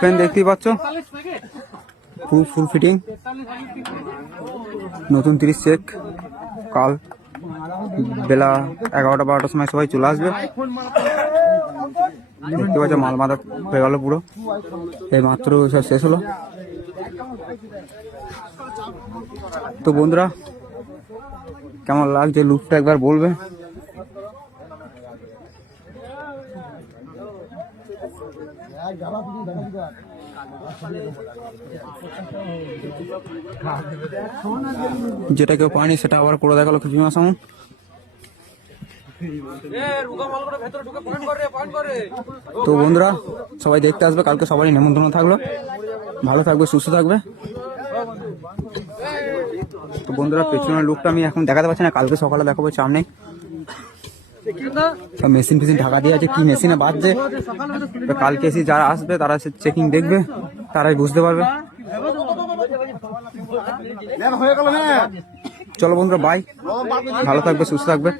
Fan দেখতেই পাচ্ছ, ফুল fitting, নতুন 30 চেক। কাল বেলা 11টা-12টার সময় সবাই চলে আসবে। দেখতে পাচ্ছ মাল মাথা হয়ে গেল পুরো, এই মাত্র সব শেষ হলো। তো বন্ধুরা কেমন লাগছে লুকটা একবার বলবে। যেটা কেউ পায়নি সেটা আবার করে দেখালো কিছু মাস এমন। তো বন্ধুরা সবাই দেখতে আসবে, কালকে সবারই নেমন্তন্ন থাকলো। ভালো থাকবে, সুস্থ থাকবে। তো বন্ধুরা পেছনের লুকটা আমি এখন দেখাতে পারছি না, কালকে সকালে দেখাবো, চাপ নেই। মেশিন ফেশিন ঢাকা দিয়ে আছে, কি মেশিনে বাজছে কালকে এসে যারা আসবে তারা চেকিং দেখবে, তারাই বুঝতে পারবে। চলো বন্ধুরা বাই, ভালো থাকবে, সুস্থ থাকবে।